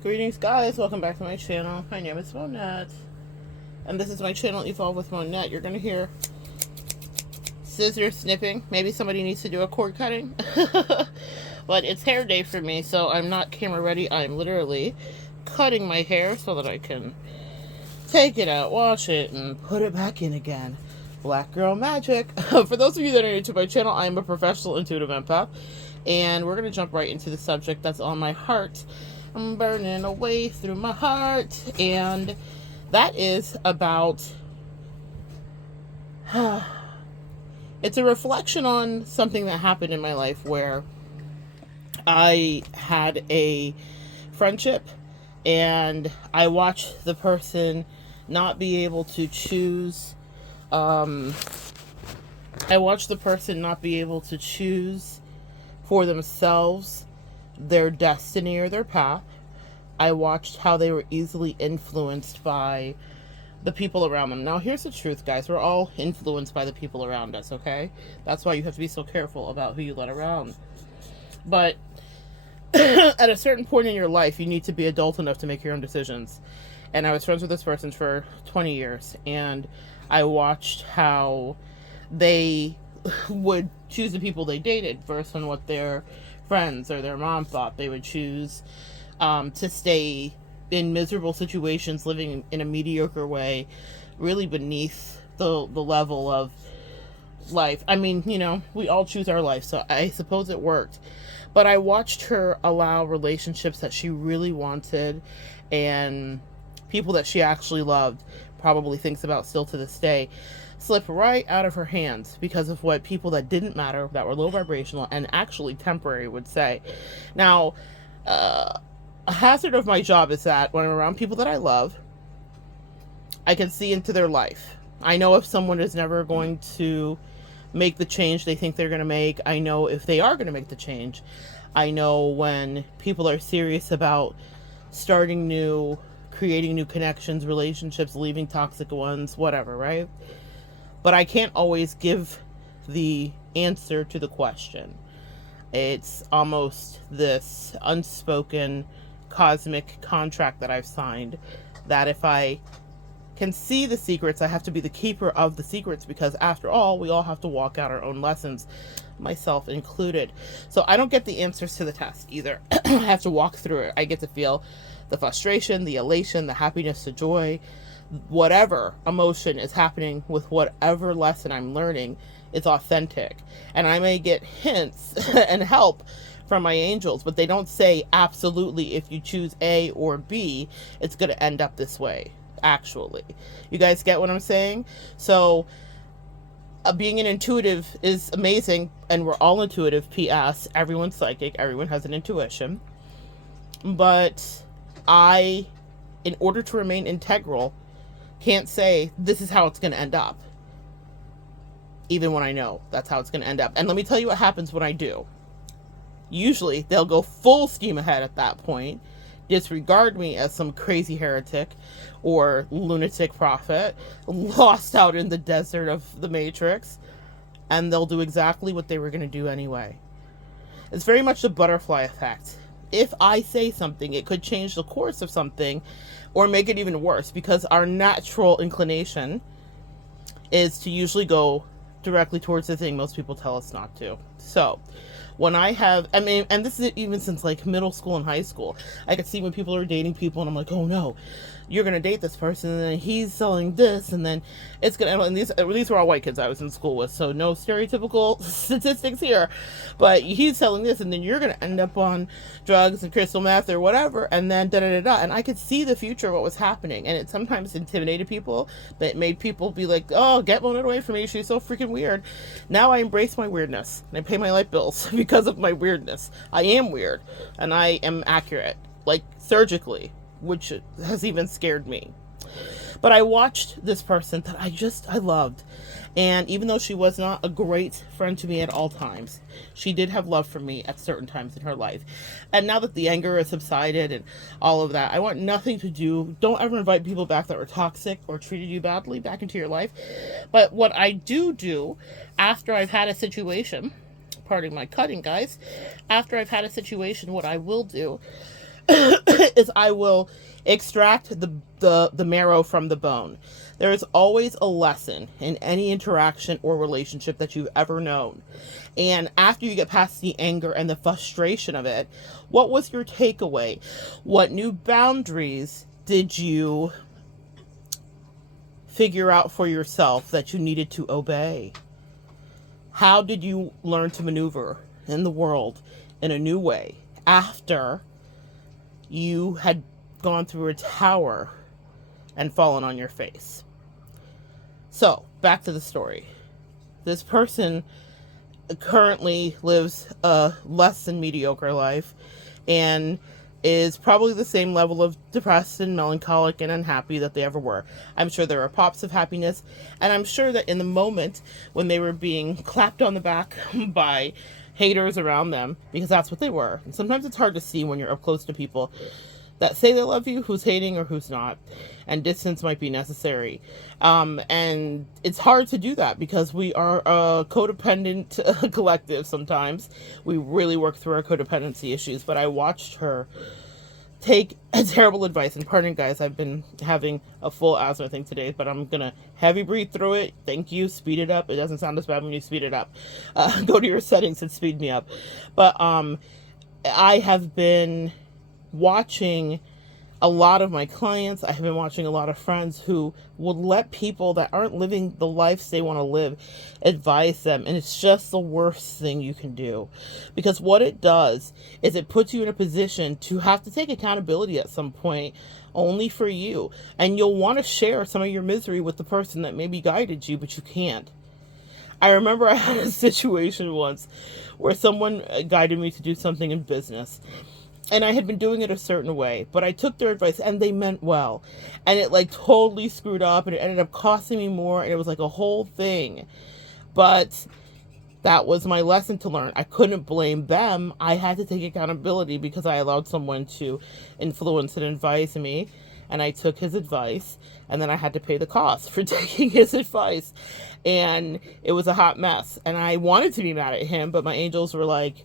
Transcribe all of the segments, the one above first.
Greetings, guys. Welcome back to my channel. My name is Monette, and this is my channel, Evolve with Monette. You're going to hear scissors snipping. Maybe somebody needs to do a cord cutting. But it's hair day for me, so I'm not camera ready. I'm literally cutting my hair so that I can take it out, wash it, and put it back in again. Black girl magic. For those of you that are new to my channel, I am a professional intuitive empath, and we're going to jump right into the subject that's on my heart. I'm burning away through my heart, and that is about it's a reflection on something that happened in my life where I had a friendship and I watched the person not be able to choose. I watched the person not be able to choose for themselves their destiny or their path. I watched how they were easily influenced by the people around them. Now, here's the truth, guys. We're all influenced by the people around us, okay? That's why you have to be so careful about who you let around. But at a certain point in your life, you need to be adult enough to make your own decisions. And I was friends with this person for 20 years, and I watched how they would choose the people they dated versus on what their friends or their mom thought. They would choose to stay in miserable situations, living in a mediocre way, really beneath the level of life. I mean, we all choose our life, so I suppose it worked. But I watched her allow relationships that she really wanted and people that she actually loved, probably thinks about still to this day, slip right out of her hands because of what people that didn't matter, that were low vibrational and actually temporary, would say. Now, a hazard of my job is that when I'm around people that I love, I can see into their life. I know if someone is never going to make the change they think they're going to make. I know if they are going to make the change. I know when people are serious about starting new, creating new connections, relationships, leaving toxic ones, whatever, right? But I can't always give the answer to the question. It's almost this unspoken cosmic contract that I've signed that if I can see the secrets, I have to be the keeper of the secrets, because after all, we all have to walk out our own lessons, myself included. So I don't get the answers to the test either. I have to walk through it. I get to feel the frustration, the elation, the happiness, the joy, whatever emotion is happening with whatever lesson I'm learning is authentic. And I may get hints and help from my angels, but they don't say absolutely if you choose A or B, it's going to end up this way. Actually, you guys get what I'm saying? So being an intuitive is amazing, and we're all intuitive. P.S. Everyone's psychic. Everyone has an intuition. But I, in order to remain integral, can't say this is how it's going to end up, even when I know that's how it's going to end up. And let me tell you what happens when I do. Usually they'll go full steam ahead at that point, disregard me as some crazy heretic or lunatic prophet lost out in the desert of the Matrix, and they'll do exactly what they were going to do anyway. It's very much the butterfly effect. If I say something, it could change the course of something or make it even worse, because our natural inclination is to usually go directly towards the thing most people tell us not to. So when and this is even since like middle school and high school, I could see when people are dating people and I'm like, oh no, you're going to date this person and then he's selling this and then it's going to, and these were all white kids I was in school with, so no stereotypical statistics here, but he's selling this and then you're going to end up on drugs and crystal meth or whatever, and then da-da-da-da. And I could see the future of what was happening, and it sometimes intimidated people, that made people be like, oh, get Mona away from me, she's so freaking weird. Now I embrace my weirdness and I pay my light bills because of my weirdness. I am weird and I am accurate, like surgically, which has even scared me. But I watched this person that I loved. And even though she was not a great friend to me at all times, she did have love for me at certain times in her life. And now that the anger has subsided and all of that, I want nothing to do. Don't ever invite people back that were toxic or treated you badly back into your life. But what I do after I've had a situation, pardon my cutting, guys, after I've had a situation, what I will do is I will extract the marrow from the bone. There is always a lesson in any interaction or relationship that you've ever known. And after you get past the anger and the frustration of it, what was your takeaway? What new boundaries did you figure out for yourself that you needed to obey? How did you learn to maneuver in the world in a new way after you had gone through a tower and fallen on your face? So, back to the story. This person currently lives a less than mediocre life and is probably the same level of depressed and melancholic and unhappy that they ever were. I'm sure there are pops of happiness, and I'm sure that in the moment when they were being clapped on the back by haters around them, because that's what they were. And sometimes it's hard to see when you're up close to people that say they love you, who's hating or who's not, and distance might be necessary. And it's hard to do that because we are a codependent collective sometimes. We really work through our codependency issues, but I watched her take a terrible advice, and pardon guys, I've been having a full asthma thing today, but I'm gonna heavy breathe through it. Thank you. Speed it up. It doesn't sound as bad when you speed it up. Go to your settings and speed me up. But I have been watching a lot of my clients. I have been watching a lot of friends who will let people that aren't living the lives they want to live advise them, and it's just the worst thing you can do, because what it does is it puts you in a position to have to take accountability at some point only for you, and you'll want to share some of your misery with the person that maybe guided you, but you can't. I remember I had a situation once where someone guided me to do something in business, and I had been doing it a certain way, but I took their advice and they meant well. And it like totally screwed up, and it ended up costing me more, and it was like a whole thing. But that was my lesson to learn. I couldn't blame them. I had to take accountability because I allowed someone to influence and advise me, and I took his advice, and then I had to pay the cost for taking his advice. And it was a hot mess. And I wanted to be mad at him, but my angels were like,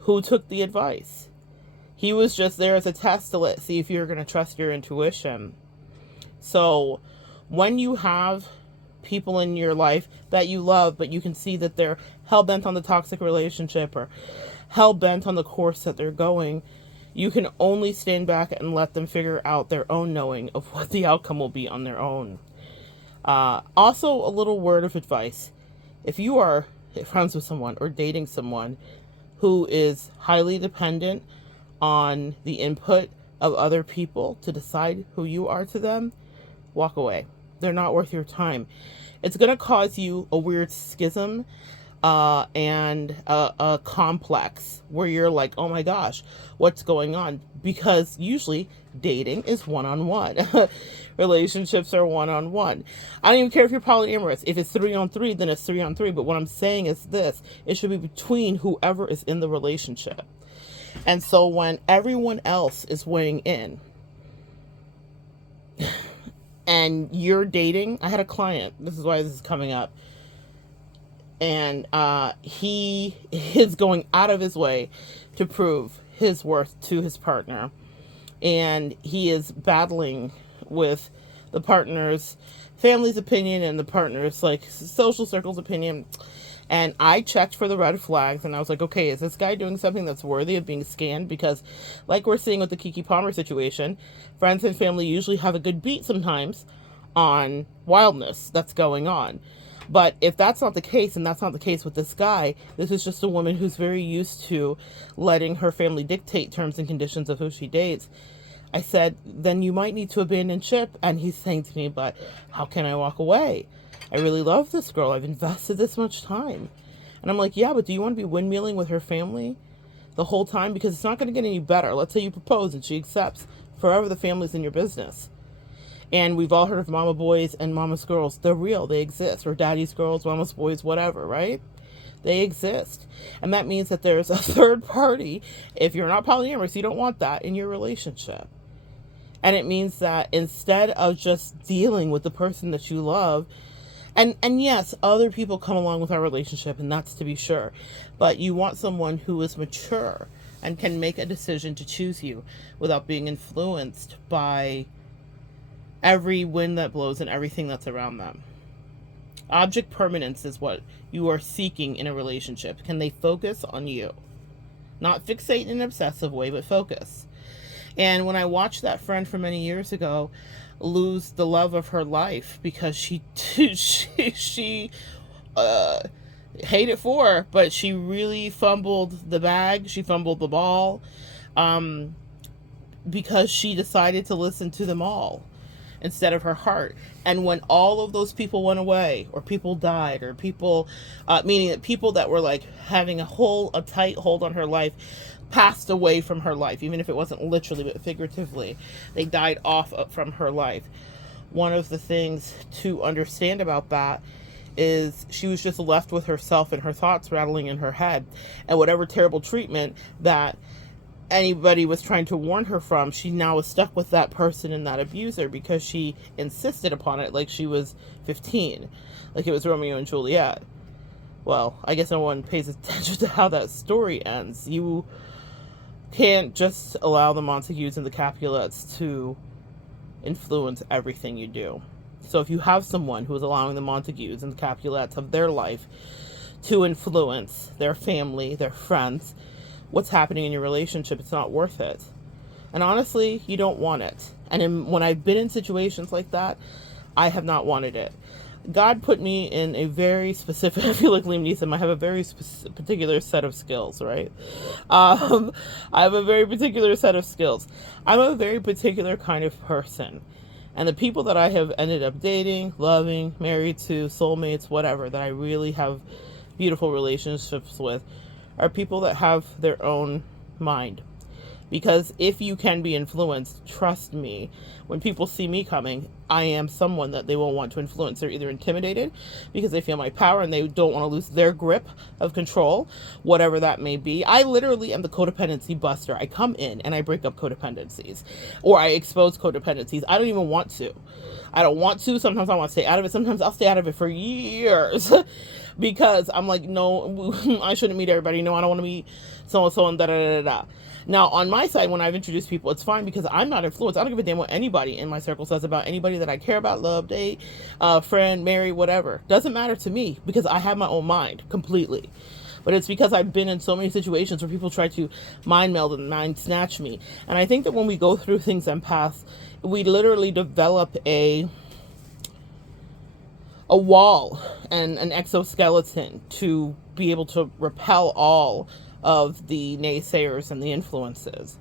who took the advice? He was just there as a test to see if you're going to trust your intuition. So when you have people in your life that you love, but you can see that they're hell-bent on the toxic relationship or hell-bent on the course that they're going, you can only stand back and let them figure out their own knowing of what the outcome will be on their own. Also, a little word of advice. If you are friends with someone or dating someone who is highly dependent on the input of other people to decide who you are to them, walk away. They're not worth your time. It's going to cause you a weird schism and a complex where you're like, oh my gosh, what's going on? Because usually dating is one-on-one. Relationships are one-on-one. I don't even care if you're polyamorous. If it's 3-on-3, then it's 3-on-3. But what I'm saying is this: it should be between whoever is in the relationship. And so when everyone else is weighing in and you're dating, I had a client, this is why this is coming up, and he is going out of his way to prove his worth to his partner. And he is battling with the partner's family's opinion and the partner's like social circle's opinion. And I checked for the red flags, and I was like, okay, is this guy doing something that's worthy of being scanned? Because like we're seeing with the Keke Palmer situation, friends and family usually have a good beat sometimes on wildness that's going on. But if that's not the case, and that's not the case with this guy, this is just a woman who's very used to letting her family dictate terms and conditions of who she dates. I said, then you might need to abandon ship. And he's saying to me, but how can I walk away? I really love this girl. I've invested this much time. And I'm like, yeah, but do you want to be windmilling with her family the whole time? Because it's not going to get any better. Let's say you propose and she accepts. Forever the family's in your business. And we've all heard of mama boys and mama's girls. They're real. They exist. Or daddy's girls, mama's boys, whatever, right? They exist. And that means that there's a third party. If you're not polyamorous, you don't want that in your relationship. And it means that instead of just dealing with the person that you love, and yes, other people come along with our relationship, and that's to be sure. But you want someone who is mature, and can make a decision to choose you without being influenced by every wind that blows and everything that's around them. Object permanence is what you are seeking in a relationship. Can they focus on you? Not fixate in an obsessive way, but focus. And when I watched that friend from many years ago lose the love of her life because she hate it for her, but she really fumbled the bag, she fumbled the ball, because she decided to listen to them all instead of her heart. And when all of those people went away, or people died, or people, meaning that people that were like having a tight hold on her life, passed away from her life, even if it wasn't literally but figuratively, they died off from her life. One of the things to understand about that is she was just left with herself and her thoughts rattling in her head, and whatever terrible treatment that anybody was trying to warn her from, she now was stuck with that person and that abuser because she insisted upon it like she was 15, like it was Romeo and Juliet. Well, I guess no one pays attention to how that story ends. You can't just allow the Montagues and the Capulets to influence everything you do. So if you have someone who is allowing the Montagues and the Capulets of their life to influence their family, their friends, what's happening in your relationship, it's not worth it. And honestly, you don't want it. And when I've been in situations like that, I have not wanted it. God put me in a very specific, I feel like Liam Neeson, I have a very particular set of skills, right? I have a very particular set of skills. I'm a very particular kind of person. And the people that I have ended up dating, loving, married to, soulmates, whatever, that I really have beautiful relationships with, are people that have their own mind. Because if you can be influenced, trust me, when people see me coming, I am someone that they will want to influence. They're either intimidated because they feel my power and they don't want to lose their grip of control, whatever that may be. I literally am the codependency buster. I come in and I break up codependencies, or I expose codependencies. I don't even want to. I don't want to. Sometimes I want to stay out of it. Sometimes I'll stay out of it for years because I'm like, no, I shouldn't meet everybody. No, I don't want to meet so-and-so and da-da-da-da-da. Now, on my side, when I've introduced people, it's fine because I'm not influenced. I don't give a damn what anybody in my circle says about anybody that I care about, love, date, friend, marry, whatever. Doesn't matter to me because I have my own mind completely. But it's because I've been in so many situations where people try to mind meld and mind snatch me. And I think that when we go through things and paths, we literally develop a wall and an exoskeleton to be able to repel all of the naysayers and the influences.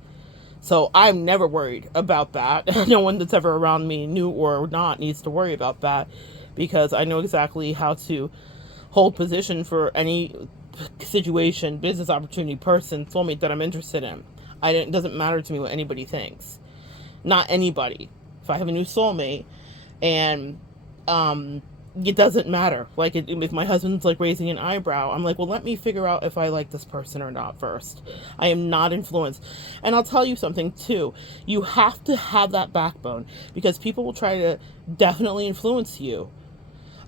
So I'm never worried about that. No one that's ever around me, new or not, needs to worry about that because I know exactly how to hold position for any situation, business opportunity, person, soulmate that I'm interested in. It doesn't matter to me what anybody thinks. Not anybody. If I have a new soulmate and it doesn't matter. Like, if my husband's like raising an eyebrow, I'm like, well, let me figure out if I like this person or not first. I am not influenced. And I'll tell you something too. You have to have that backbone because people will try to definitely influence you.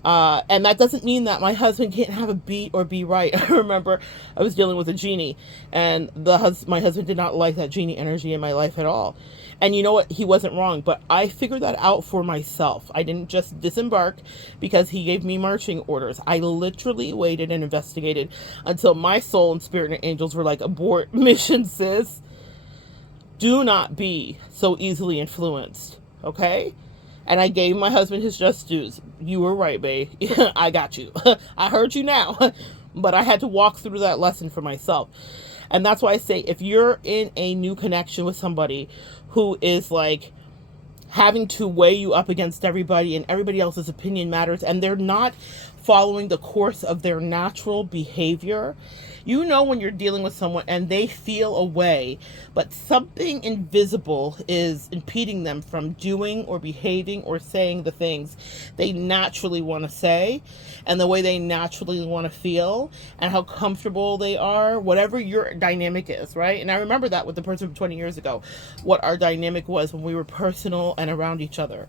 And that doesn't mean that my husband can't have a beat or be right. I remember I was dealing with a genie and my husband did not like that genie energy in my life at all. And you know what? He wasn't wrong, but I figured that out for myself. I didn't just disembark because he gave me marching orders. I literally waited and investigated until my soul and spirit and angels were like, abort mission, sis. Do not be so easily influenced. Okay? And I gave my husband his just dues. You were right, babe. I got you. I heard you now. But I had to walk through that lesson for myself. And that's why I say, if you're in a new connection with somebody who is like having to weigh you up against everybody and everybody else's opinion matters, and they're not following the course of their natural behavior, you know when you're dealing with someone and they feel a way, but something invisible is impeding them from doing or behaving or saying the things they naturally want to say and the way they naturally want to feel and how comfortable they are, whatever your dynamic is, right? And I remember that with the person from 20 years ago, what our dynamic was when we were personal and around each other.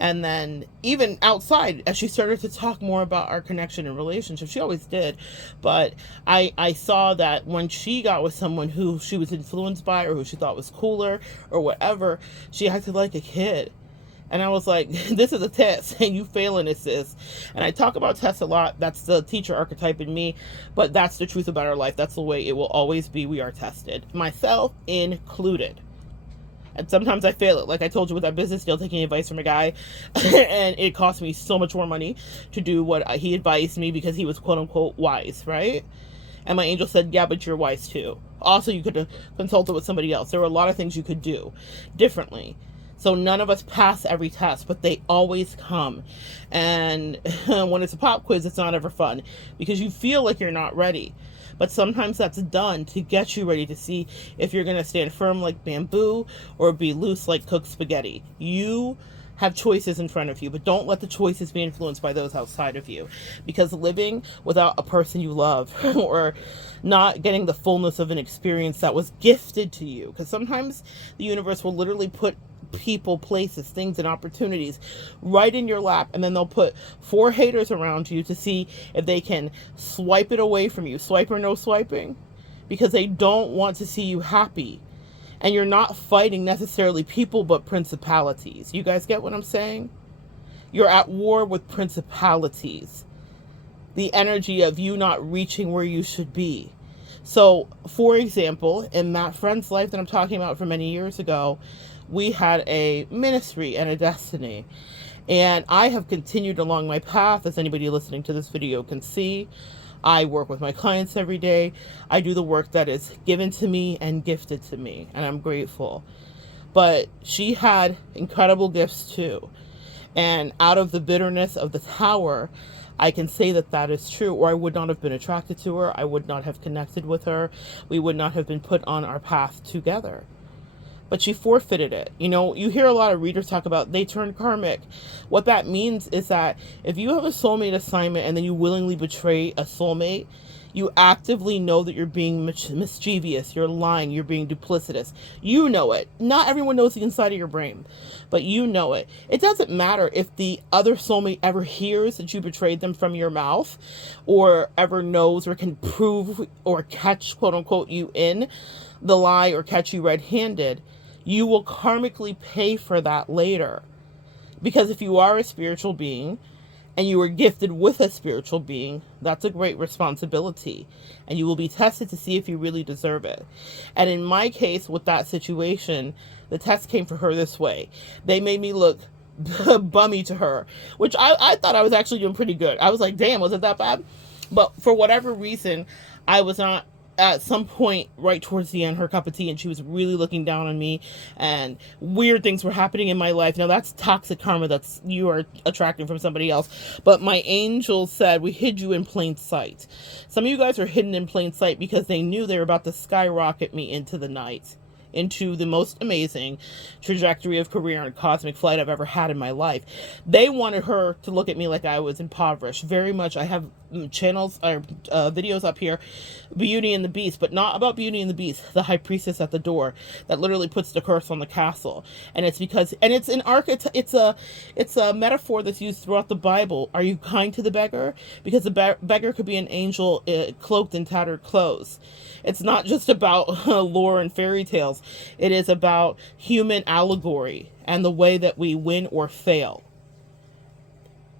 And then even outside, as she started to talk more about our connection and relationship. She always did. But I saw that when she got with someone who she was influenced by or who she thought was cooler or whatever, she acted like a kid. And I was like, this is a test and you failing at this. And I talk about tests a lot. That's the teacher archetype in me. But that's the truth about our life. That's the way it will always be. We are tested. Myself included. And sometimes I fail it. Like I told you with that business deal, taking advice from a guy. And it cost me so much more money to do what he advised me because he was quote unquote wise, right? And my angel said, yeah, but you're wise too. Also, you could have consulted with somebody else. There were a lot of things you could do differently. So none of us pass every test, but they always come. And when it's a pop quiz, it's not ever fun because you feel like you're not ready. But sometimes that's done to get you ready to see if you're going to stand firm like bamboo or be loose like cooked spaghetti. You have choices in front of you, but don't let the choices be influenced by those outside of you. Because living without a person you love or not getting the fullness of an experience that was gifted to you, because sometimes the universe will literally put people, places, things, and opportunities right in your lap, and then they'll put 4 haters around you to see if they can swipe it away from you, swipe or no swiping, because they don't want to see you happy. And you're not fighting necessarily people, but principalities. You guys get what I'm saying? You're at war with principalities. The energy of you not reaching where you should be. So, for example, in that friend's life that I'm talking about from many years ago, we had a ministry and a destiny. And I have continued along my path, as anybody listening to this video can see. I work with my clients every day. I do the work that is given to me and gifted to me, and I'm grateful. But she had incredible gifts too. And out of the bitterness of the tower, I can say that that is true, or I would not have been attracted to her. I would not have connected with her. We would not have been put on our path together. But she forfeited it. You know, you hear a lot of readers talk about they turned karmic. What that means is that if you have a soulmate assignment and then you willingly betray a soulmate, you actively know that you're being mischievous, you're lying, you're being duplicitous. You know it. Not everyone knows the inside of your brain, but you know it. It doesn't matter if the other soulmate ever hears that you betrayed them from your mouth, or ever knows or can prove or catch, quote unquote, you in the lie or catch you red-handed. You will karmically pay for that later. Because if you are a spiritual being and you were gifted with a spiritual being, that's a great responsibility. And you will be tested to see if you really deserve it. And in my case, with that situation, the test came for her this way. They made me look bummy to her, which I thought I was actually doing pretty good. I was like, damn, was it that bad? But for whatever reason, I was not, at some point right towards the end, her cup of tea, and she was really looking down on me, and weird things were happening in my life. Now that's toxic karma that's you are attracting from somebody else. But my angel said, we hid you in plain sight. Some of you guys are hidden in plain sight because they knew they were about to skyrocket me into the night, into the most amazing trajectory of career and cosmic flight I've ever had in my life. They wanted her to look at me like I was impoverished. Very much. I have channels or videos up here, Beauty and the Beast, but not about Beauty and the Beast, the high priestess at the door that literally puts the curse on the castle. And it's because, and it's an it's a metaphor that's used throughout the Bible. Are you kind to the beggar? Because the beggar could be an angel cloaked in tattered clothes. It's not just about lore and fairy tales. It is about human allegory and the way that we win or fail.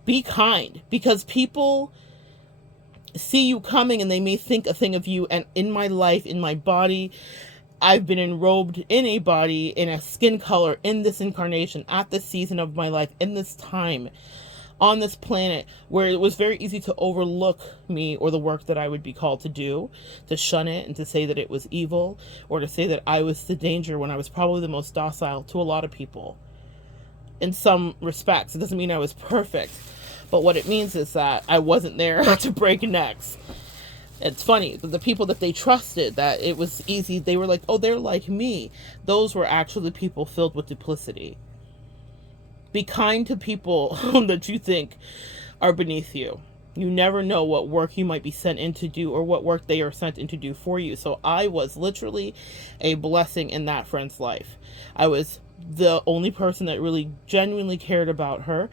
Be kind, because people see you coming and they may think a thing of you. And in my life, in my body, I've been enrobed in a body, in a skin color, in this incarnation, at this season of my life, in this time, on this planet, where it was very easy to overlook me or the work that I would be called to do, to shun it and to say that it was evil, or to say that I was the danger when I was probably the most docile to a lot of people. In some respects, it doesn't mean I was perfect, but what it means is that I wasn't there to break necks. It's funny, the people that they trusted, that it was easy, they were like, oh, they're like me. Those were actually people filled with duplicity. Be kind to people that you think are beneath you. You never know what work you might be sent in to do or what work they are sent in to do for you. So I was literally a blessing in that friend's life. I was the only person that really genuinely cared about her,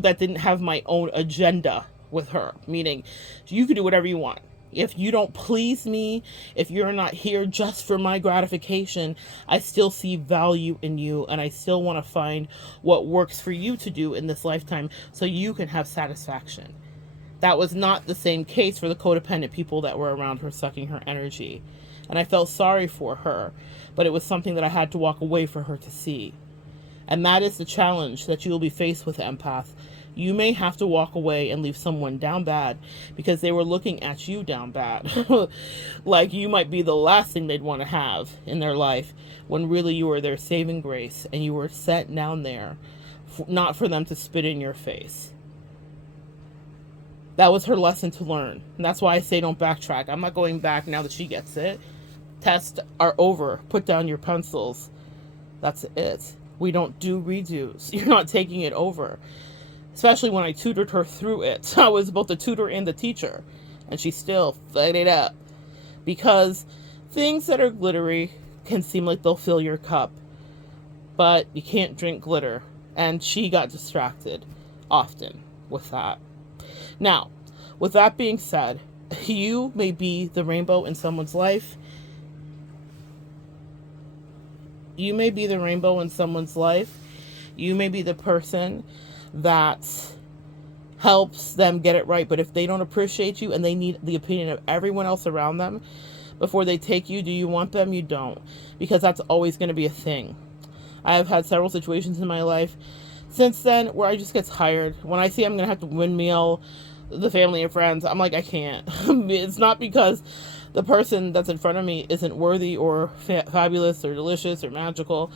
that didn't have my own agenda with her, meaning you can do whatever you want. If you don't please me, if you're not here just for my gratification, I still see value in you, and I still want to find what works for you to do in this lifetime so you can have satisfaction. That was not the same case for the codependent people that were around her sucking her energy. And I felt sorry for her, but it was something that I had to walk away for her to see. And that is the challenge that you will be faced with, empath. You may have to walk away and leave someone down bad because they were looking at you down bad. Like you might be the last thing they'd want to have in their life, when really you were their saving grace and you were sent down there not for them to spit in your face. That was her lesson to learn. And that's why I say don't backtrack. I'm not going back now that she gets it. Tests are over. Put down your pencils. That's it. We don't do redos. You're not taking it over. Especially when I tutored her through it. I was both the tutor and the teacher. And she still fed it up. Because things that are glittery can seem like they'll fill your cup. But you can't drink glitter. And she got distracted often with that. Now, with that being said, you may be the rainbow in someone's life. You may be the rainbow in someone's life. You may be the person that helps them get it right. But if they don't appreciate you and they need the opinion of everyone else around them before they take you, do you want them? You don't. Because that's always going to be a thing. I have had several situations in my life since then where I just get tired. When I see I'm going to have to windmill the family and friends, I'm like, I can't. It's not because the person that's in front of me isn't worthy or fabulous or delicious or magical,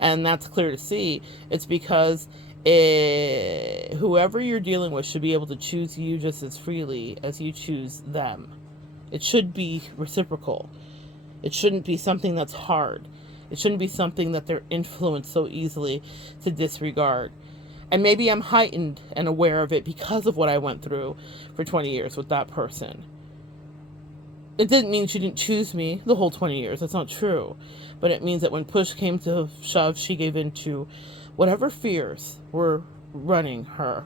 and that's clear to see. It's because whoever you're dealing with should be able to choose you just as freely as you choose them. It should be reciprocal. It shouldn't be something that's hard. It shouldn't be something that they're influenced so easily to disregard. And maybe I'm heightened and aware of it because of what I went through for 20 years with that person. It didn't mean she didn't choose me the whole 20 years. That's not true. But it means that when push came to shove, she gave in to whatever fears were running her.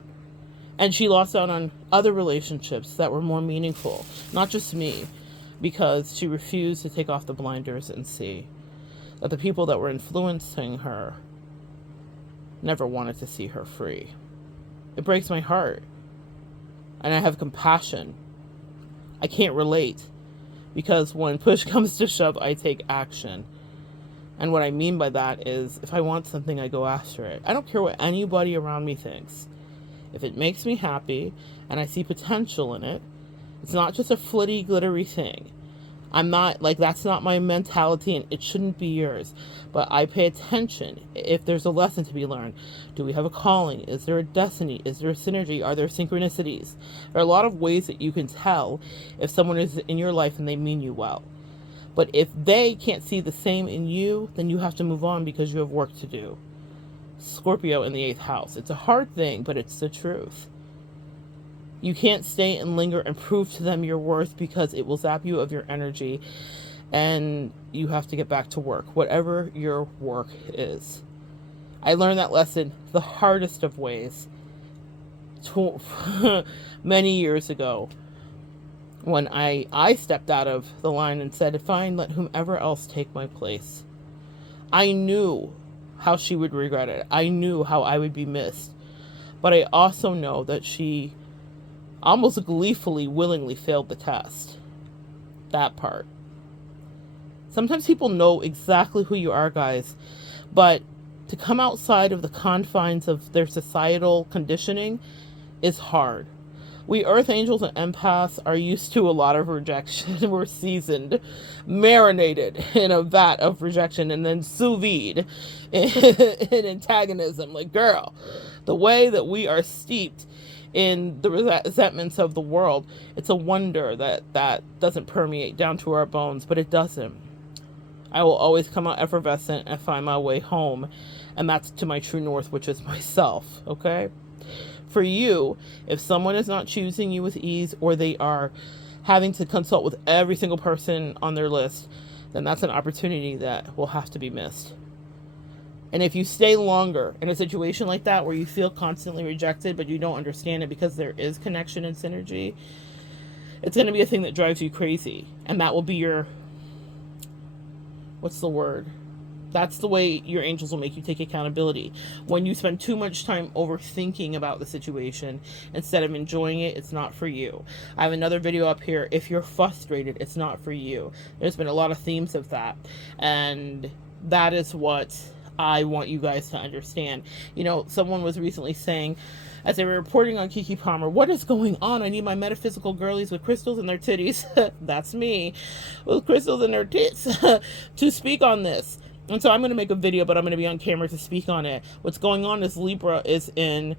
And she lost out on other relationships that were more meaningful. Not just me. Because she refused to take off the blinders and see that the people that were influencing her never wanted to see her free. It breaks my heart. And I have compassion. I can't relate. Because when push comes to shove, I take action. And what I mean by that is, if I want something, I go after it. I don't care what anybody around me thinks. If it makes me happy, and I see potential in it, it's not just a flitty, glittery thing. I'm not, like, that's not my mentality, and it shouldn't be yours. But I pay attention if there's a lesson to be learned. Do we have a calling? Is there a destiny? Is there a synergy? Are there synchronicities? There are a lot of ways that you can tell if someone is in your life and they mean you well. But if they can't see the same in you, then you have to move on because you have work to do. Scorpio in the 8th house. It's a hard thing, but it's the truth. You can't stay and linger and prove to them your worth because it will zap you of your energy and you have to get back to work, whatever your work is. I learned that lesson the hardest of ways many years ago when I stepped out of the line and said, fine, let whomever else take my place. I knew how she would regret it. I knew how I would be missed. But I also know that she almost gleefully, willingly failed the test. That part. Sometimes people know exactly who you are, guys, but to come outside of the confines of their societal conditioning is hard. We Earth Angels and empaths are used to a lot of rejection. We're seasoned, marinated in a vat of rejection, and then sous vide in antagonism. Like, girl, the way that we are steeped in the resentments of the world, it's a wonder that doesn't permeate down to our bones, but it doesn't. I will always come out effervescent and find my way home, and that's to my true north, which is myself, okay? For you, if someone is not choosing you with ease, or they are having to consult with every single person on their list, then that's an opportunity that will have to be missed. And if you stay longer in a situation like that where you feel constantly rejected but you don't understand it because there is connection and synergy, it's going to be a thing that drives you crazy. And that will be your, what's the word? That's the way your angels will make you take accountability. When you spend too much time overthinking about the situation instead of enjoying it, it's not for you. I have another video up here. If you're frustrated, it's not for you. There's been a lot of themes of that. And that is what I want you guys to understand. You know, someone was recently saying, as they were reporting on Kiki Palmer, what is going on? I need my metaphysical girlies with crystals in their titties. That's me, with crystals in their tits, to speak on this. And so I'm going to make a video, but I'm going to be on camera to speak on it. What's going on is Libra is in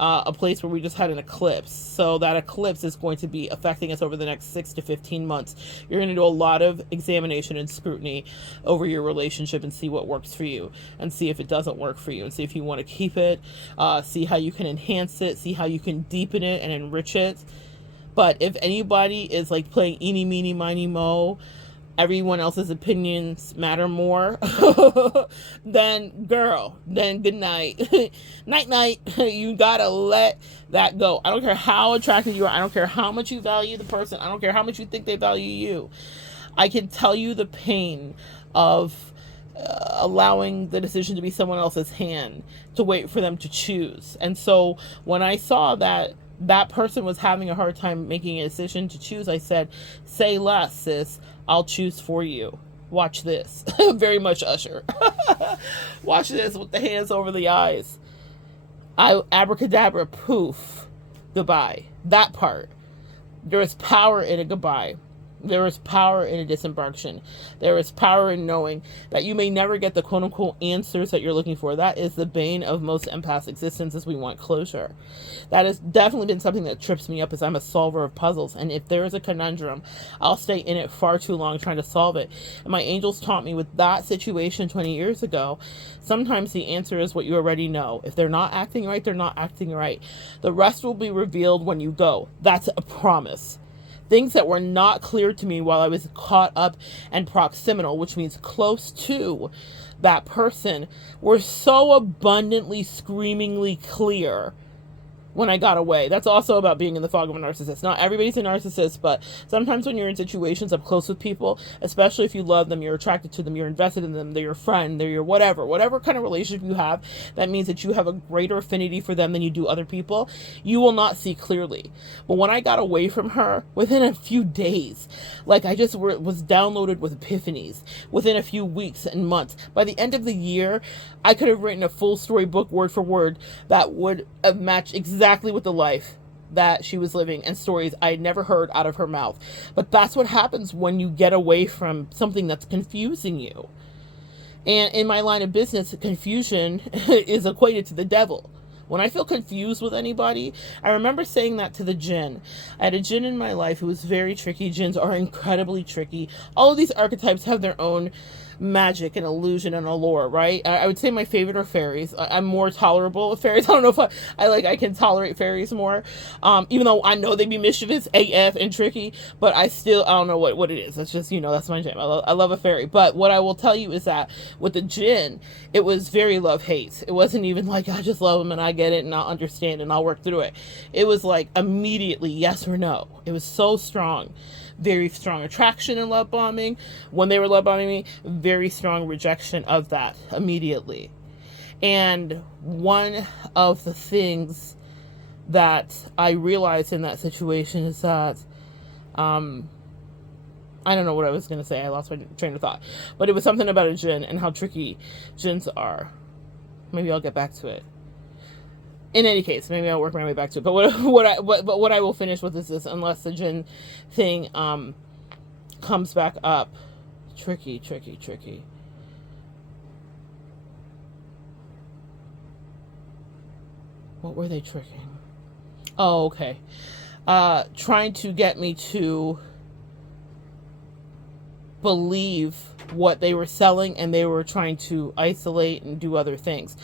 a place where we just had an eclipse. So that eclipse is going to be affecting us over the next 6 to 15 months. You're going to do a lot of examination and scrutiny over your relationship and see what works for you and see if it doesn't work for you and see if you want to keep it, see how you can enhance it, see how you can deepen it and enrich it. But if anybody is like playing eeny, meeny, miny, mo, everyone else's opinions matter more, then girl, then good night. Night night. You gotta let that go. I don't care how attractive you are. I don't care how much you value the person. I don't care how much you think they value you. I can tell you the pain of allowing the decision to be someone else's hand, to wait for them to choose. And so when I saw that that person was having a hard time making a decision to choose, I said, say less, sis. I'll choose for you. Watch this. Very much Usher. Watch this with the hands over the eyes. I abracadabra, poof, goodbye. That part. There is power in a goodbye. There is power in a disembarkation. There is power in knowing that you may never get the quote-unquote answers that you're looking for. That is the bane of most empaths' existence, is we want closure. That has definitely been something that trips me up, as I'm a solver of puzzles. And if there is a conundrum, I'll stay in it far too long trying to solve it. And my angels taught me with that situation 20 years ago, sometimes the answer is what you already know. If they're not acting right, they're not acting right. The rest will be revealed when you go. That's a promise. Things that were not clear to me while I was caught up and proximal, which means close to that person, were so abundantly, screamingly clear when I got away. That's also about being in the fog of a narcissist. Not everybody's a narcissist, but sometimes when you're in situations up close with people, especially if you love them, you're attracted to them, you're invested in them, they're your friend, they're your whatever kind of relationship you have, that means that you have a greater affinity for them than you do other people. You will not see clearly. But when I got away from her, within a few days, like I just was downloaded with epiphanies within a few weeks and months. By the end of the year, I could have written a full storybook word for word that would have matched exactly with the life that she was living and stories I had never heard out of her mouth. But that's what happens when you get away from something that's confusing you. And in my line of business, confusion is equated to the devil. When I feel confused with anybody, I remember saying that to the jinn. I had a jinn in my life who was very tricky. Jinns are incredibly tricky. All of these archetypes have their own magic and illusion and allure, right? I would say my favorite are fairies. I'm more tolerable of fairies. I don't know if I can tolerate fairies more, even though I know they be mischievous AF and tricky, but I don't know what it is. That's just, that's my jam. I love a fairy. But what I will tell you is that with the jinn, it was very love-hate. It wasn't even like, I just love them and I get it and I'll understand and I'll work through it. It was like immediately yes or no. It was so strong. Very strong attraction and love bombing. When they were love bombing me, very strong rejection of that immediately. And one of the things that I realized in that situation is that, I don't know what I was going to say. I lost my train of thought. But it was something about a jinn and how tricky jinns are. Maybe I'll get back to it. In any case, maybe I'll work my way back to it. But what I will finish with is this, unless the jinn thing comes back up. Tricky. What were they tricking? Oh, okay. Trying to get me to believe what they were selling, and they were trying to isolate and do other things.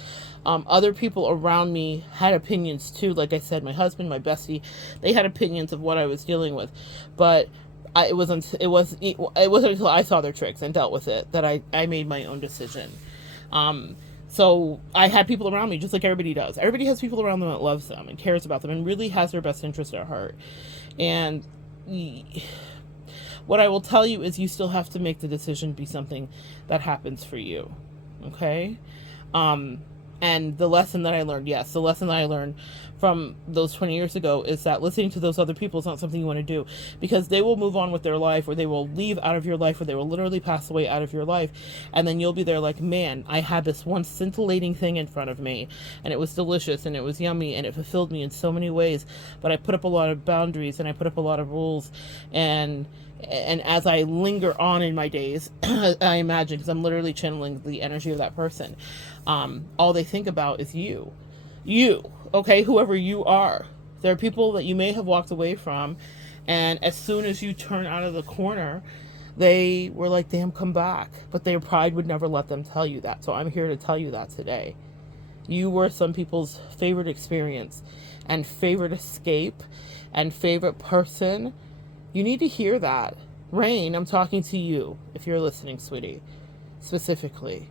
Other people around me had opinions too. Like I said, my husband, my bestie, they had opinions of what I was dealing with, but it wasn't until I saw their tricks and dealt with it that I made my own decision. So I had people around me, just like everybody does. Everybody has people around them that loves them and cares about them and really has their best interest at heart. And what I will tell you is you still have to make the decision be something that happens for you. Okay? And the lesson that I learned, yes, the lesson that I learned from those 20 years ago is that listening to those other people is not something you want to do, because they will move on with their life, or they will leave out of your life, or they will literally pass away out of your life. And then you'll be there like, man, I had this one scintillating thing in front of me, and it was delicious, and it was yummy, and it fulfilled me in so many ways. But I put up a lot of boundaries, and I put up a lot of rules. And as I linger on in my days, I imagine, because I'm literally channeling the energy of that person, all they think about is you. Okay, whoever you are. There are people that you may have walked away from, and as soon as you turn out of the corner, they were like, damn, come back. But their pride would never let them tell you that. So I'm here to tell you that today. You were some people's favorite experience and favorite escape and favorite person. You need to hear that. Rain, I'm talking to you, if you're listening, sweetie, specifically.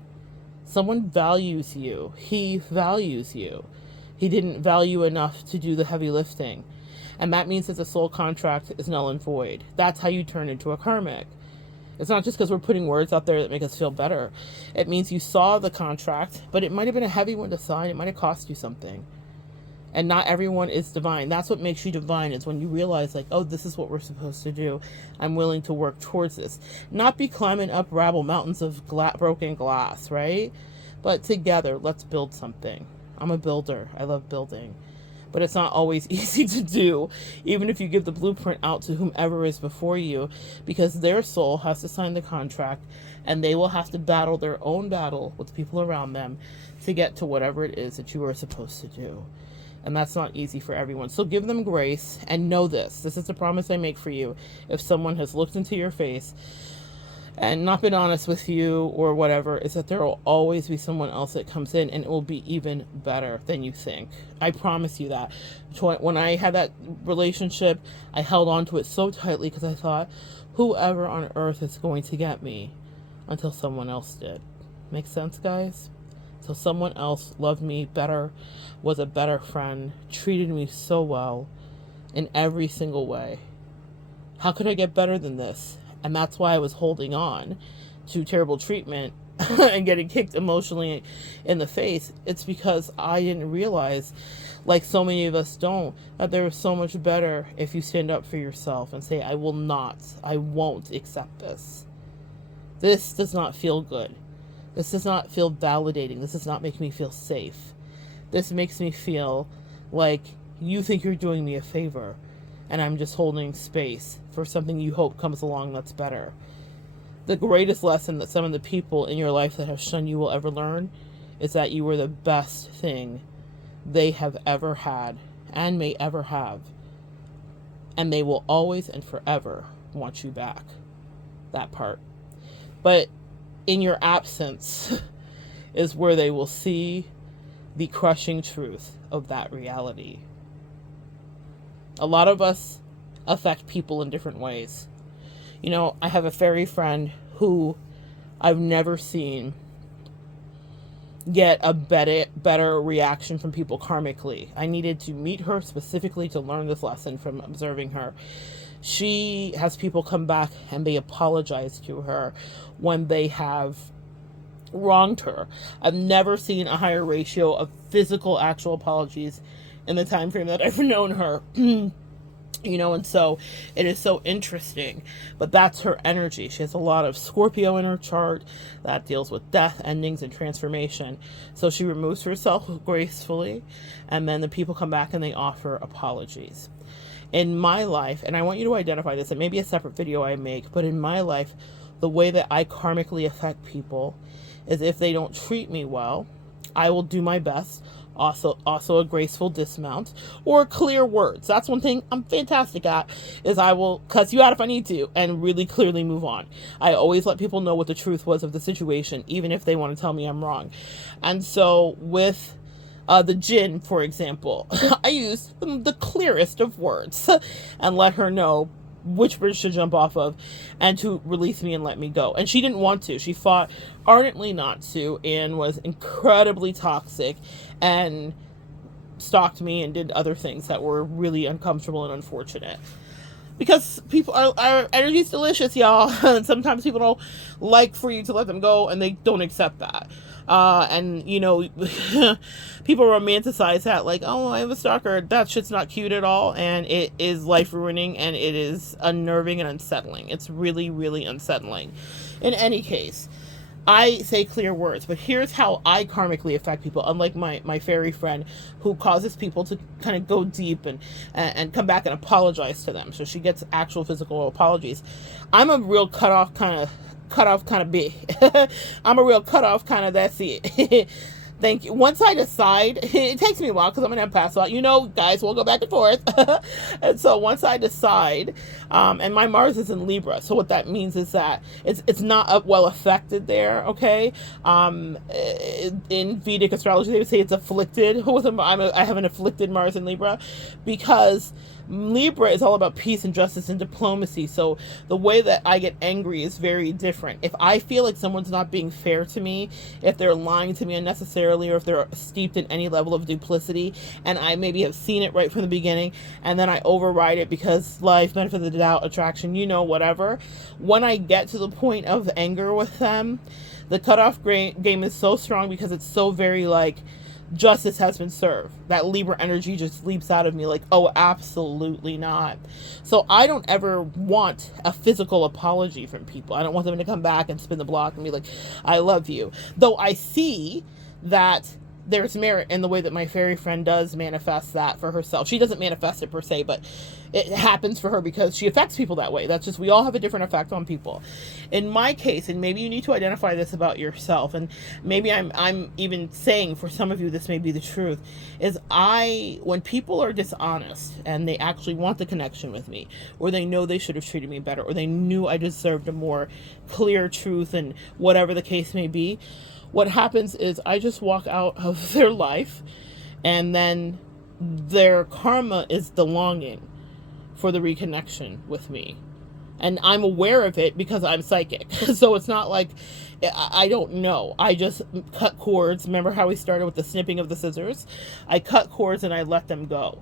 Someone values you. He values you. He didn't value enough to do the heavy lifting. And that means that the soul contract is null and void. That's how you turn into a karmic. It's not just because we're putting words out there that make us feel better. It means you saw the contract, but it might have been a heavy one to sign. It might have cost you something. And not everyone is divine. That's what makes you divine, is when you realize, like, oh, this is what we're supposed to do. I'm willing to work towards this. Not be climbing up rabble mountains of broken glass, right? But together, let's build something. I'm a builder. I love building. But it's not always easy to do, even if you give the blueprint out to whomever is before you, because their soul has to sign the contract, and they will have to battle their own battle with people around them to get to whatever it is that you are supposed to do. And that's not easy for everyone. So give them grace, and know this. This is the promise I make for you. If someone has looked into your face and not been honest with you or whatever, is that there will always be someone else that comes in, and it will be even better than you think. I promise you that. When I had that relationship, I held on to it so tightly because I thought, whoever on earth is going to get me, until someone else did. Make sense, guys? So someone else loved me better, was a better friend, treated me so well in every single way. How could I get better than this? And that's why I was holding on to terrible treatment and getting kicked emotionally in the face. It's because I didn't realize, like so many of us don't, that there is so much better if you stand up for yourself and say, I won't accept this. This does not feel good. This does not feel validating. This does not make me feel safe. This makes me feel like you think you're doing me a favor, and I'm just holding space for something you hope comes along that's better. The greatest lesson that some of the people in your life that have shunned you will ever learn is that you were the best thing they have ever had and may ever have. And they will always and forever want you back. That part. But in your absence is where they will see the crushing truth of that reality. A lot of us affect people in different ways. You know, I have a fairy friend who I've never seen get a better reaction from people karmically. I needed to meet her specifically to learn this lesson from observing her. She has people come back and they apologize to her when they have wronged her. I've never seen a higher ratio of physical actual apologies in the time frame that I've known her. You know, and so it is so interesting. But that's her energy. She has a lot of Scorpio in her chart that deals with death, endings, and transformation. So she removes herself gracefully, and then the people come back and they offer apologies. In my life, and I want you to identify this, it may be a separate video I make, but in my life, the way that I karmically affect people is if they don't treat me well, I will do my best. Also a graceful dismount or clear words. That's one thing I'm fantastic at, is I will cuss you out if I need to and really clearly move on. I always let people know what the truth was of the situation, even if they want to tell me I'm wrong. And so with the Jinn, for example, I used the clearest of words and let her know which bridge to jump off of and to release me and let me go. And she didn't want to. She fought ardently not to and was incredibly toxic and stalked me and did other things that were really uncomfortable and unfortunate. Because people, our energy is delicious, y'all. And sometimes people don't like for you to let them go, and they don't accept that. And, you know, people romanticize that, like, oh, I have a stalker. That shit's not cute at all, and it is life-ruining, and it is unnerving and unsettling. It's really, really unsettling. In any case, I say clear words, but here's how I karmically affect people, unlike my fairy friend who causes people to kind of go deep and come back and apologize to them. So she gets actual physical apologies. I'm a real cut off kind of big. I'm a real cut off kind of, that's it. Thank you. Once I decide, it takes me a while because I'm an empath, so, you know, guys, we'll go back and forth. And so once I decide, and my Mars is in Libra, so what that means is that it's not well affected there, okay? In Vedic astrology, they would say it's afflicted. I have an afflicted Mars in Libra because Libra is all about peace and justice and diplomacy. So the way that I get angry is very different. If I feel like someone's not being fair to me, if they're lying to me unnecessarily, or if they're steeped in any level of duplicity, and I maybe have seen it right from the beginning, and then I override it because life, benefit of the doubt, attraction, you know, whatever. When I get to the point of anger with them, the cutoff game is so strong because it's so very like, justice has been served. That Libra energy just leaps out of me like, oh, absolutely not. So I don't ever want a physical apology from people. I don't want them to come back and spin the block and be like, I love you. Though I see that there's merit in the way that my fairy friend does manifest that for herself. She doesn't manifest it per se, but it happens for her because she affects people that way. That's just, we all have a different effect on people. In my case, and maybe you need to identify this about yourself, and maybe I'm even saying for some of you this may be the truth, is when people are dishonest and they actually want the connection with me, or they know they should have treated me better, or they knew I deserved a more clear truth, and whatever the case may be, what happens is I just walk out of their life, and then their karma is the longing for the reconnection with me. And I'm aware of it because I'm psychic. So it's not like I don't know. I just cut cords. Remember how we started with the snipping of the scissors? I cut cords and I let them go.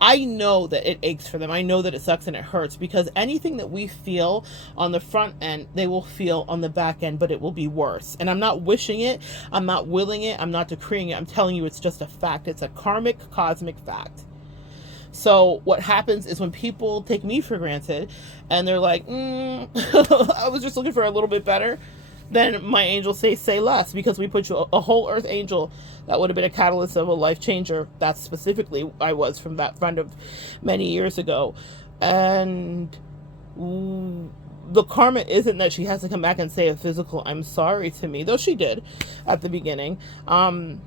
I know that it aches for them. I know that it sucks and it hurts, because anything that we feel on the front end, they will feel on the back end, but it will be worse. And I'm not wishing it. I'm not willing it. I'm not decreeing it. I'm telling you, it's just a fact. It's a karmic, cosmic fact. So what happens is when people take me for granted and they're like, I was just looking for a little bit better, then my angels say less, because we put you a whole earth angel that would have been a catalyst of a life changer. That's specifically I was from that friend of many years ago. And the karma isn't that she has to come back and say a physical I'm sorry to me, though she did at the beginning. And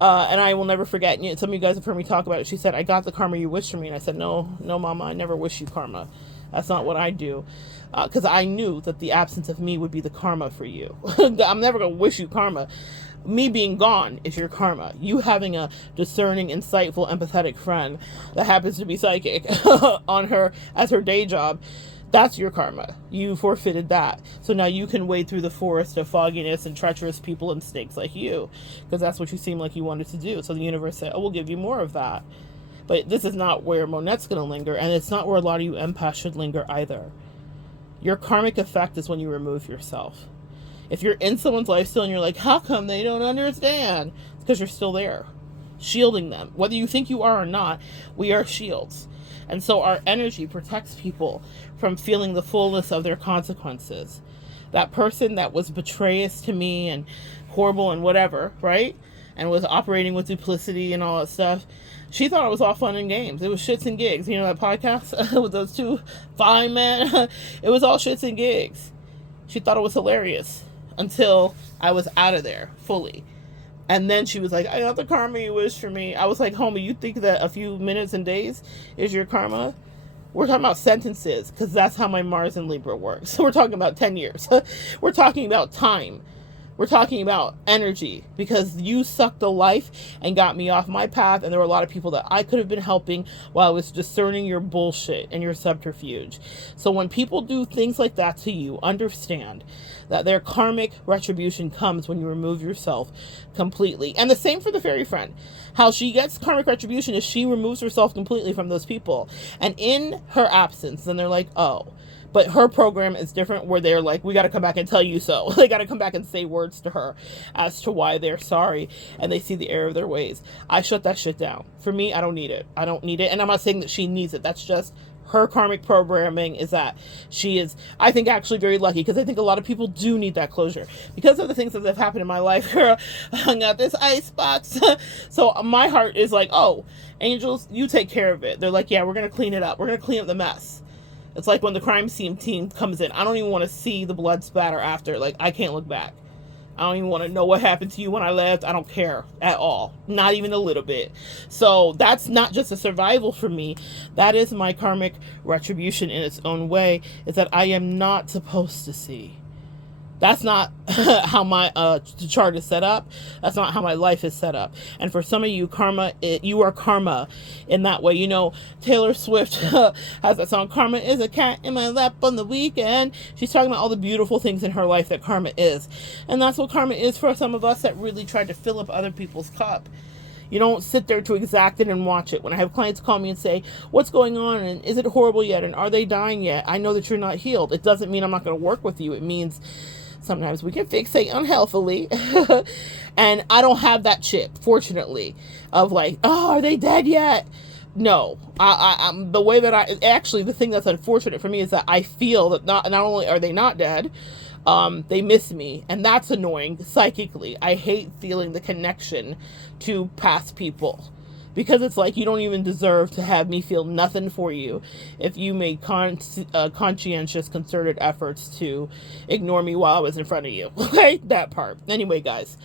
I will never forget, some of you guys have heard me talk about it. She said, I got the karma you wished for me. And I said, no, mama, I never wish you karma. That's not what I do. Because I knew that the absence of me would be the karma for you. I'm never going to wish you karma. Me being gone is your karma. You having a discerning, insightful, empathetic friend that happens to be psychic on her as her day job, that's your karma. You forfeited that. So now you can wade through the forest of fogginess and treacherous people and snakes like you, because that's what you seem like you wanted to do. So the universe said, oh, we'll give you more of that. But this is not where Monette's going to linger, and it's not where a lot of you empaths should linger either. Your karmic effect is when you remove yourself. If you're in someone's life still and you're like, how come they don't understand? It's because you're still there, shielding them. Whether you think you are or not, we are shields. And so our energy protects people from feeling the fullness of their consequences. That person that was betrayous to me and horrible and whatever, right? And was operating with duplicity and all that stuff, she thought it was all fun and games. It was shits and gigs. You know that podcast with those two fine men? It was all shits and gigs. She thought it was hilarious until I was out of there fully. And then she was like, I got the karma you wish for me. I was like, homie, you think that a few minutes and days is your karma? We're talking about sentences, because that's how my Mars in Libra works. So we're talking about 10 years. We're talking about time. We're talking about energy, because you sucked the life and got me off my path, and there were a lot of people that I could have been helping while I was discerning your bullshit and your subterfuge. So when people do things like that to you, understand that their karmic retribution comes when you remove yourself completely. And the same for the fairy friend. How she gets karmic retribution is she removes herself completely from those people. And in her absence, then they're like, oh. But her program is different, where they're like, we got to come back and tell you so. They got to come back and say words to her as to why they're sorry, and they see the error of their ways. I shut that shit down. For me, I don't need it. I don't need it. And I'm not saying that she needs it. That's just her karmic programming, is that she is, I think, actually very lucky, because I think a lot of people do need that closure because of the things that have happened in my life. Girl, I hung out this icebox. So my heart is like, oh, angels, you take care of it. They're like, yeah, we're going to clean it up. We're going to clean up the mess. It's like when the crime scene team comes in. I don't even want to see the blood spatter after. Like, I can't look back. I don't even want to know what happened to you when I left. I don't care at all. Not even a little bit. So that's not just a survival for me. That is my karmic retribution in its own way, is that I am not supposed to see. That's not how my chart is set up. That's not how my life is set up. And for some of you, you are karma in that way. You know, Taylor Swift has that song, Karma is a cat in my lap on the weekend. She's talking about all the beautiful things in her life that karma is. And that's what karma is for some of us that really tried to fill up other people's cup. You don't sit there to exact it and watch it. When I have clients call me and say, what's going on? And is it horrible yet? And are they dying yet? I know that you're not healed. It doesn't mean I'm not going to work with you. It means sometimes we can fixate unhealthily. And I don't have that chip, fortunately, of like, oh, are they dead yet? No. I'm the way that actually, the thing that's unfortunate for me is that I feel that not only are they not dead, they miss me. And that's annoying psychically. I hate feeling the connection to past people, because it's like, you don't even deserve to have me feel nothing for you if you made conscientious, concerted efforts to ignore me while I was in front of you. Okay? That part. Anyway, guys,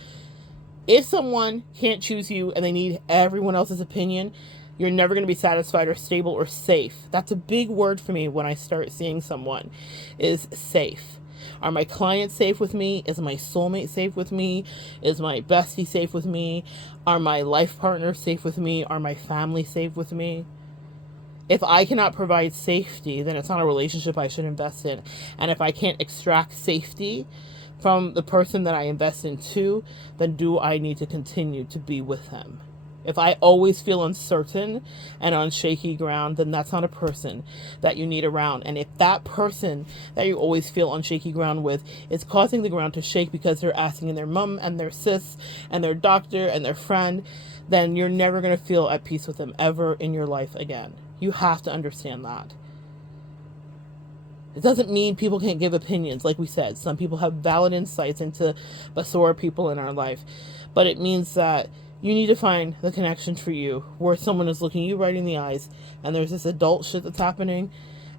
if someone can't choose you and they need everyone else's opinion, you're never going to be satisfied or stable or safe. That's a big word for me when I start seeing someone, is safe. Are my clients safe with me? Is my soulmate safe with me? Is my bestie safe with me? Are my life partners safe with me? Are my family safe with me? If I cannot provide safety, then it's not a relationship I should invest in. And if I can't extract safety from the person that I invest into, then do I need to continue to be with him? If I always feel uncertain and on shaky ground, then that's not a person that you need around. And if that person that you always feel on shaky ground with is causing the ground to shake because they're asking their mom and their sis and their doctor and their friend, then you're never going to feel at peace with them ever in your life again. You have to understand that. It doesn't mean people can't give opinions. Like we said, some people have valid insights into Basura people in our life. But it means that you need to find the connection for you, where someone is looking you right in the eyes and there's this adult shit that's happening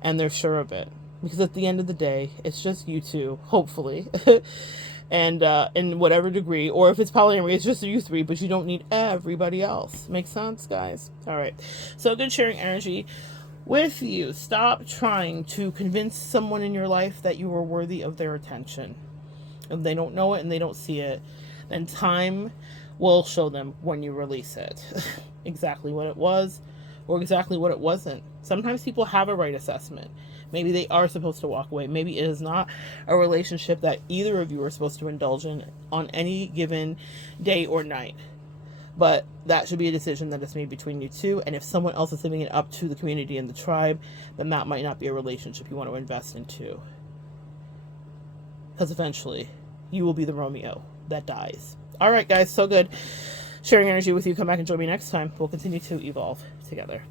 and they're sure of it. Because at the end of the day, it's just you two, hopefully. And in whatever degree, or if it's polyamory, it's just you three, but you don't need everybody else. Make sense, guys? All right. So good sharing energy with you. Stop trying to convince someone in your life that you are worthy of their attention. If they don't know it and they don't see it, then time will show them when you release it exactly what it was or exactly what it wasn't. Sometimes people have a right assessment. Maybe they are supposed to walk away. Maybe it is not a relationship that either of you are supposed to indulge in on any given day or night. But that should be a decision that is made between you two. And if someone else is leaving it up to the community and the tribe, then that might not be a relationship you want to invest into. Because eventually you will be the Romeo that dies. All right, guys, so good sharing energy with you. Come back and join me next time. We'll continue to evolve together.